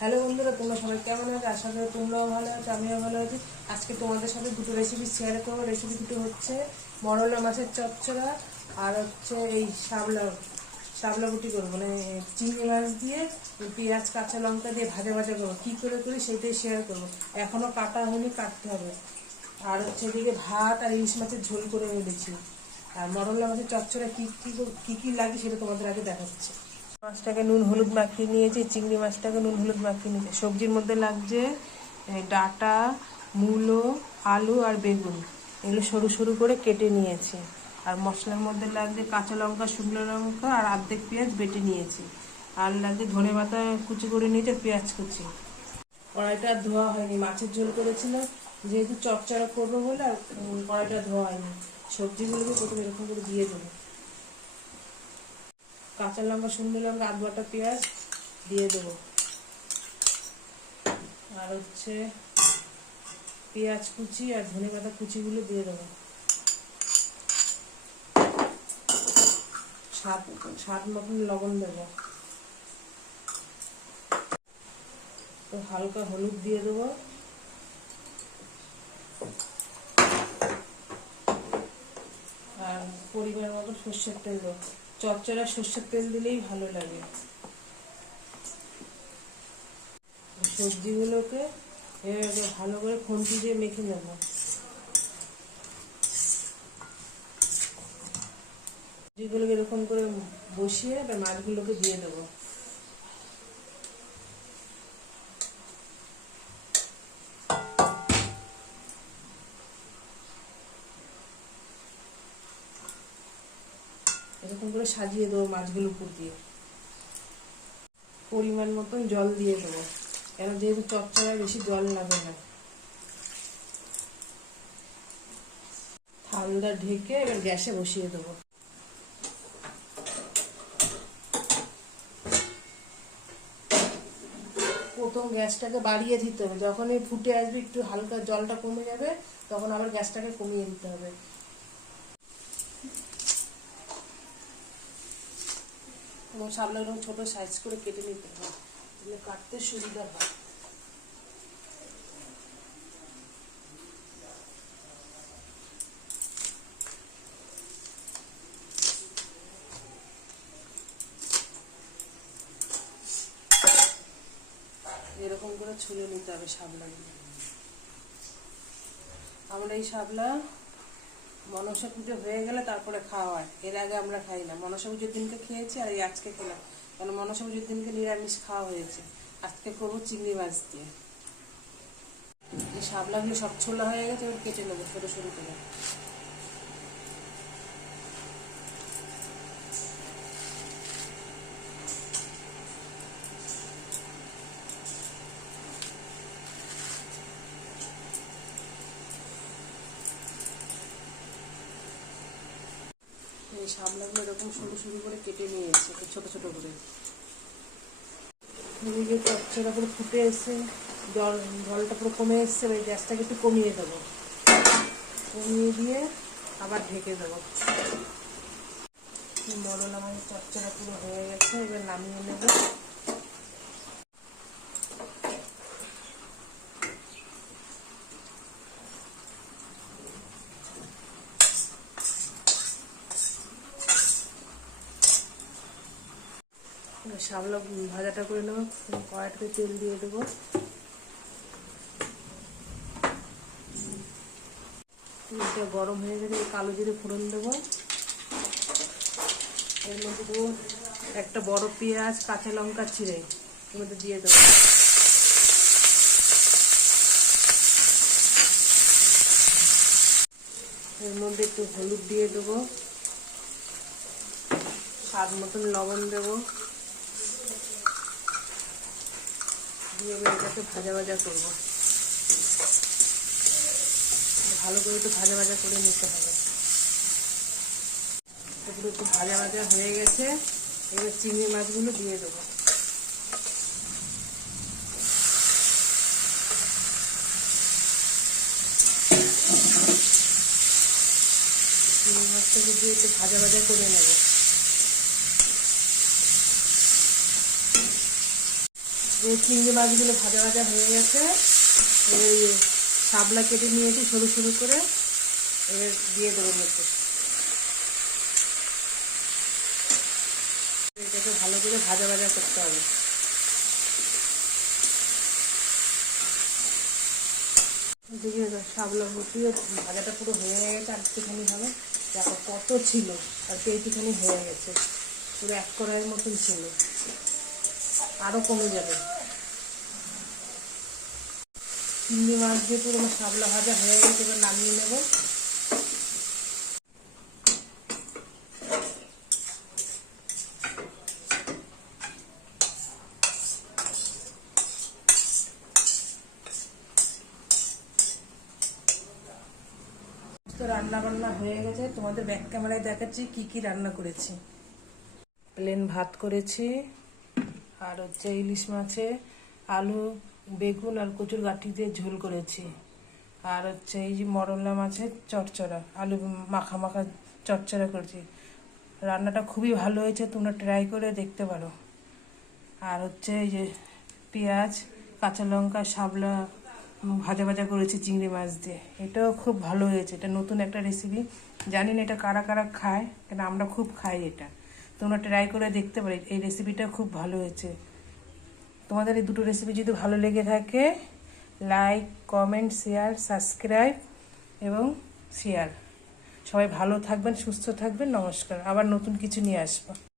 Hello বন্ধুরা, তোমরা সবাই কেমন আছো? আশা করি তোমরাও ভালো আছো, আমিও ভালো আছি। আজকে তোমাদের সাথে দুটো রেসিপি শেয়ার করব। রেসিপি দুটো হচ্ছে মরলা মাছের চচ্চড়া আর হচ্ছে এই শাবলা শাবলা বুটি করব। মানে চিংড়ি মাছ দিয়ে পেঁয়াজ, কাঁচা লঙ্কা দিয়ে ভাজা ভাজা করব। কী করে করি সেটাই শেয়ার করব। এখনও কাটা হয়নি, কাটতে হবে। আর হচ্ছে এদিকে ভাত আর ইলিশ মাছের ঝোল করে রেখেছি আর মরলা মাছের চচ্চড়া কী কী কী কী লাগে সেটা তোমাদের আগে দেখাচ্ছে। মাছটাকে নুন, হলুদ মাখিয়ে নিয়েছি, চিংড়ি মাছটাকে নুন, হলুদ মাখিয়ে নিয়েছি। সবজির মধ্যে লাগছে ডাটা, মূলো, আলু আর বেগুন। এগুলো সরু সরু করে কেটে নিয়েছি। আর মশলার মধ্যে লাগছে কাঁচা লঙ্কা, শুকনো লঙ্কা আর অর্ধেক পেঁয়াজ বেটে নিয়েছি। আর লাগছে ধনে পাতা কুচি করে নিয়েছে পেঁয়াজ কুচি। কড়াইটা আর ধোয়া হয়নি, মাছের ঝোল করেছিলাম। যেহেতু চপচড়া করব বলে আর কড়াইটা ধোয়া হয়নি। সবজিগুলোকে প্রথমে এরকম করে দিয়ে দেবো। কাঁচা লঙ্কা, শুকনো লঙ্কা আধ বাটা, পেঁয়াজ দিয়ে দেবো। আর হচ্ছে পেঁয়াজ কুচি আর ধনে পাতা কুচিগুলো দিয়ে দেবো। স্বাদ স্বাদ মতন লবণ দেবো। তো হালকা হলুদ দিয়ে দেবো। আর পরিমাণ মতো সর্ষের তেল দেবো। চচ্চড়া সর্ষের তেল দিলেই ভালো লাগে। সবজিগুলোকে এভাবে ভালো করে খুঁটি দিয়ে মেখে নেব। সবজিগুলোকে এরকম করে বসিয়ে মাছগুলোকে দিয়ে দেবো। এরকম করে সাজিয়ে দেবো মাছগুলো উপর দিয়ে। পরিমাণ মতন জল দিয়ে দেবো। কেন যেহেতু চচ্চড়ায় বেশি জল লাগে না। ঠান্ডা ঢেকে এবার গ্যাসে বসিয়ে দেবো। প্রথম গ্যাসটাকে বাড়িয়ে দিতে হবে। যখনই ফুটে আসবে একটু হালকা জলটা কমে যাবে, তখন আবার গ্যাসটাকে কমিয়ে দিতে হবে। এবং সামনে এরকম ছোট সাইজ করে কেটে নিতে হয়। তাহলে কাটতে সুবিধা হয়। এরকম করে ছুলে নিতে হবে শাপলাগুলো আমরা এই শাপলা মনসা পুজো হয়ে গেলে তারপরে খাওয়া হয়। এর আগে আমরা খাই না। মনসা পুজোর দিনকে খেয়েছি আর এই আজকে খেলাম। কারণ মনসা পুজোর দিনকে নিরামিষ খাওয়া হয়েছে। আজকে করব চিংড়ি মাছ দিয়ে। এই শাপলাগুলো সব ছোলা হয়ে গেছে কেটে নেব ছোটো ছোটো করে। এই সামলাগুলো এরকম সরু সরু করে কেটে নিয়েছে ছোট ছোট করে। এদিকে চচ্চড়া করে ফুটে এসে জল, জলটা পুরো কমে এসছে ওই গ্যাসটাকে একটু কমিয়ে দেবো। কমিয়ে দিয়ে আবার ঢেকে দেবো। মরল আমাদের চচ্চড়া পুরো হয়ে গেছে, এবার নামিয়ে নেব। শাপলা ভাজাটা করে নেব, কড়াইটাতে তেল দিয়ে দেবো। তেলটা গরম হয়ে গেলে কালো জিরে ফোড়ন দেবো। এর মধ্যে দেবো একটা বড় পেঁয়াজ, কাঁচা লঙ্কা, চিড়ে, এর মধ্যে দিয়ে দেবো। এর মধ্যে একটু হলুদ দিয়ে দেবো। স্বাদ মতন লবণ দেবো। দিয়ে এবার ভাজা ভাজা করব। ভালো করে একটু ভাজা ভাজা করে নিতে হবে। এগুলো একটু ভাজা ভাজা হয়ে গেছে। এবার চিংড়ি মাছগুলো দিয়ে দেবো। চিংড়ি মাছটাকে দিয়ে একটু ভাজা ভাজা করে নেব। এই চিংড়ি মাছগুলো ভাজা ভাজা হয়ে গেছে, এই শাবলা কেটে নিয়েছি সরু সরু করে, এবার দিয়ে দেবো মধ্যে। এটাকে ভালো করে ভাজা ভাজা করতে হবে। শাবলা বসিয়ে ভাজাটা পুরো হয়ে গেছে, আর একটুখানি হবে। দেখো কত ছিল, আর এইটুখানি হয়ে গেছে। পুরো এক কড়াইয়ের মতন ছিল। আরও কমে যাবে। চিংড়ি মাছ দিয়ে পুরো শাবলা ভাজা হয়ে গেছে, এবার নামিয়ে নেব। রান্না বান্না হয়ে গেছে। তোমাদের ব্যাক ক্যামেরায় দেখাচ্ছি কি কি রান্না করেছি। প্লেন ভাত করেছি। আর হচ্ছে ইলিশ মাছে, আলু, বেগুন আর কচুর গাঠি দিয়ে ঝোল করেছি। আর হচ্ছে এই যে মরলা মাছের চচ্চড়া আলু মাখা মাখা চচ্চড়া করেছি। রান্নাটা খুবই ভালো হয়েছে, তোমরা ট্রাই করে দেখতে পারো। আর হচ্ছে এই যে পেঁয়াজ, কাঁচা লঙ্কা শাবলা ভাজা ভাজা করেছি চিংড়ি মাছ দিয়ে। এটাও খুব ভালো হয়েছে, এটা নতুন একটা রেসিপি জানি না এটা কারা কারা খায় কেন আমরা খুব খাই এটা। তোমরা ট্রাই করে দেখতে পারি। এই রেসিপিটা খুব ভালো হয়েছে। তোমাদের এই দুটো রেসিপি যদি ভালো লেগে থাকে লাইক কমেন্ট শেয়ার সাবস্ক্রাইব এবং শেয়ার সবাই ভালো থাকবেন, সুস্থ থাকবেন। নমস্কার। আবার নতুন কিছু নিয়ে আসব।